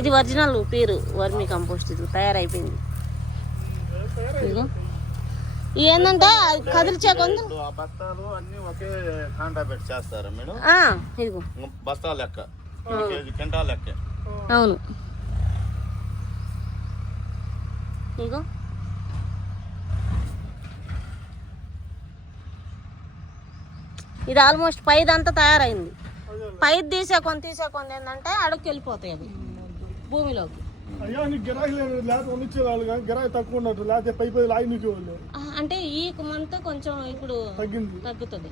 ఇది ఒరిజినల్ పేరు వర్మి కంపోస్ట్. ఇది తయారైపోయింది. ఇదిగో ఏంటంటే కదిలిచే కొంచెం బస్తాలు అన్ని ఒకే కాంటా పెట్టి చేస్తారా మేడం? ఇదిగో బస్తా లెక్క, కింటాల లెక్క. అవును, ఇదిగో ఇది ఆల్మోస్ట్ పైదంతా తయారైంది. పైది తీసే కొంత ఏంటంటే అడుగుకి వెళ్ళిపోతాయి అవి భూమిలోకి. అంటే ఈ మంత్ కొంచెం ఇప్పుడు తగ్గుతుంది.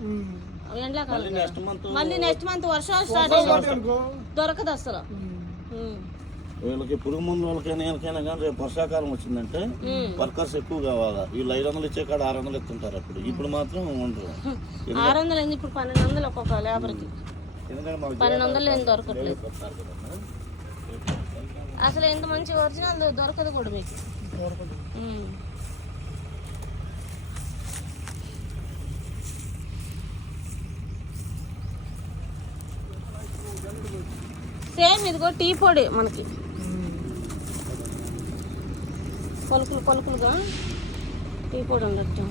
ఎండాకాలం మళ్ళీ నెక్స్ట్ మంత్ వర్షాలు స్టార్ట్ అయ్యి దొరకదు అసలు. వీళ్ళకి పురుగు మందు వాళ్ళకైనా కానీ రేపు వర్షాకాలం వచ్చిందంటే వర్కర్స్ ఎక్కువ కావాలా. వీళ్ళు 500 ఇచ్చే కాడ 600 ఎత్తుంటారు. ఇప్పుడు మాత్రం ఉండరు. 600 అయింది, ఇప్పుడు 1200 ఒక్కొక్క లేబర్కి. 1200 ఏం దొరకట్లేదు అసలు. ఎంత మంచి ఒరిజినల్ దొరకదు కూడా మీకు. సేమ్ ఇదిగో టీ పొడి మనకి పలుకులుగా టీ పొడి ఉండొచ్చు.